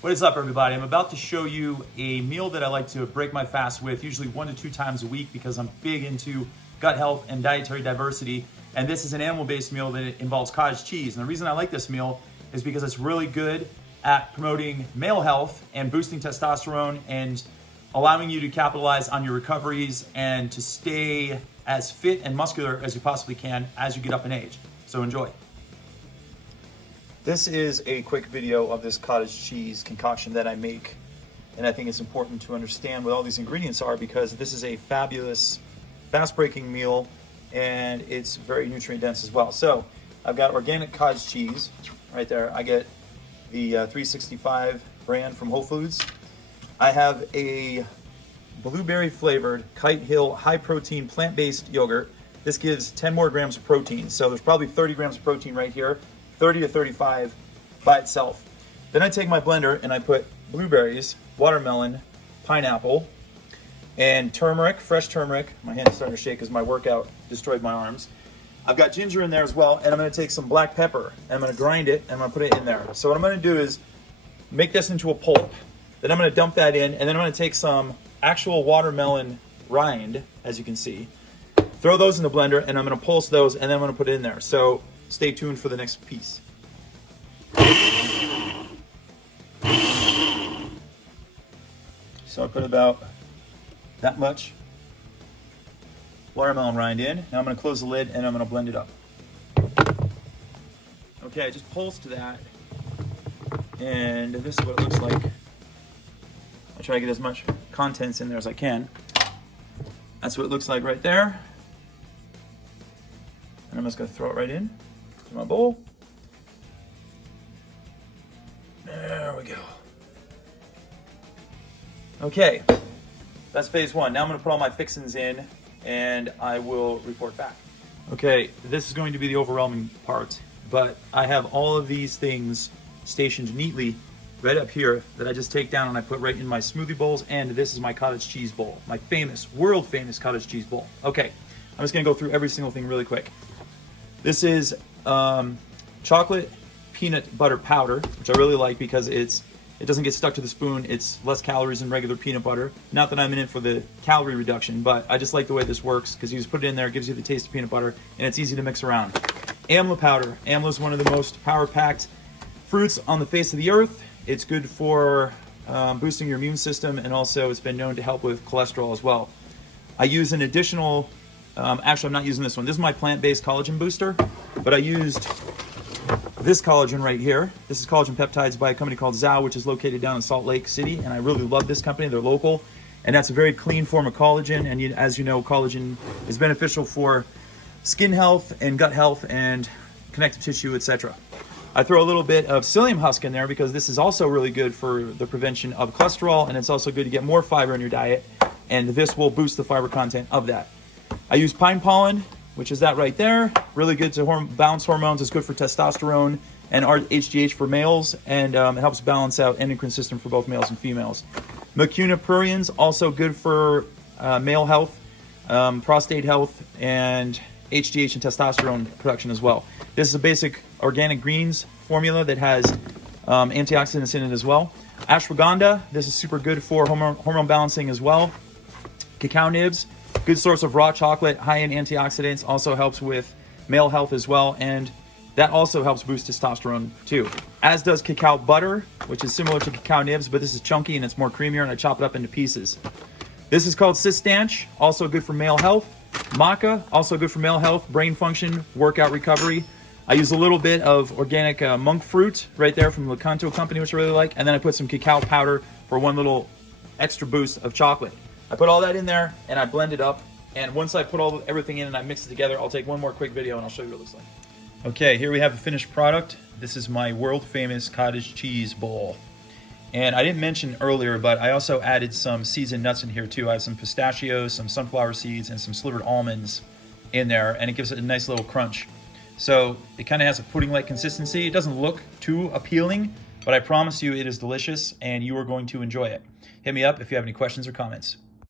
What is up, everybody? I'm about to show you a meal that I like to break my fast with, usually 1 to 2 times a week, because I'm big into gut health and dietary diversity. And this is an animal-based meal that involves cottage cheese. And the reason I like this meal is because it's really good at promoting male health and boosting testosterone and allowing you to capitalize on your recoveries and to stay as fit and muscular as you possibly can as you get up in age. So enjoy. This is a quick video of this cottage cheese concoction that I make, and I think it's important to understand what all these ingredients are because this is a fabulous, fast-breaking meal, and it's very nutrient dense as well. So I've got organic cottage cheese right there. I get the 365 brand from Whole Foods. I have a blueberry flavored Kite Hill high protein plant-based yogurt. This gives 10 more grams of protein, so there's probably 30 grams of protein right here. 30 to 35 by itself. Then I take my blender and I put blueberries, watermelon, pineapple, and turmeric, fresh turmeric. My hand is starting to shake because my workout destroyed my arms. I've got ginger in there as well, and I'm gonna take some black pepper and I'm gonna grind it and I'm gonna put it in there. So what I'm gonna do is make this into a pulp. Then I'm gonna dump that in, and then I'm gonna take some actual watermelon rind, as you can see, throw those in the blender, and I'm gonna pulse those, and then I'm gonna put it in there. So stay tuned for the next piece. So I put about that much watermelon rind in. Now I'm going to close the lid and I'm going to blend it up. Okay, I just pulsed that, and this is what it looks like. I try to get as much contents in there as I can. That's what it looks like right there. And I'm just going to throw it right in to my bowl. There we go. Okay, that's phase one. Now I'm going to put all my fixins in and I will report back. Okay, this is going to be the overwhelming part, but I have all of these things stationed neatly right up here that I just take down and I put right in my smoothie bowls, and this is my cottage cheese bowl, my famous, world famous cottage cheese bowl. Okay, I'm just going to go through every single thing really quick. This is chocolate peanut butter powder, which I really like because it doesn't get stuck to the spoon. It's less calories than regular peanut butter. Not that I'm in it for the calorie reduction, but I just like the way this works because you just put it in there, it gives you the taste of peanut butter, and it's easy to mix around. Amla powder. Amla is one of the most power-packed fruits on the face of the earth. It's good for boosting your immune system, and also it's been known to help with cholesterol as well. I use an additional actually, I'm not using this one. This is my plant-based collagen booster, but I used this collagen right here. This is collagen peptides by a company called Zao, which is located down in Salt Lake City, and I really love this company. They're local, and that's a very clean form of collagen, and as you know, collagen is beneficial for skin health and gut health and connective tissue, etc. I throw a little bit of psyllium husk in there because this is also really good for the prevention of cholesterol, and it's also good to get more fiber in your diet, and this will boost the fiber content of that. I use pine pollen, which is that right there. Really good to balance hormones. It's good for testosterone and HGH for males, and it helps balance out endocrine system for both males and females. Mucuna pruriens, also good for male health, prostate health, and HGH and testosterone production as well. This is a basic organic greens formula that has antioxidants in it as well. Ashwagandha, this is super good for hormone balancing as well. Cacao nibs, good source of raw chocolate, high in antioxidants, also helps with male health as well, and that also helps boost testosterone too. As does cacao butter, which is similar to cacao nibs, but this is chunky and it's more creamier, and I chop it up into pieces. This is called Cistanch, also good for male health. Maca, also good for male health, brain function, workout recovery. I use a little bit of organic monk fruit right there from the Canto company, which I really like, and then I put some cacao powder for one little extra boost of chocolate. I put all that in there and I blend it up, and once I put everything in and I mix it together, I'll take one more quick video and I'll show you what it looks like. Okay, here we have the finished product. This is my world famous cottage cheese bowl. And I didn't mention earlier, but I also added some seeds and nuts in here too. I have some pistachios, some sunflower seeds, and some slivered almonds in there, and it gives it a nice little crunch. So it kind of has a pudding-like consistency. It doesn't look too appealing, but I promise you it is delicious and you are going to enjoy it. Hit me up if you have any questions or comments.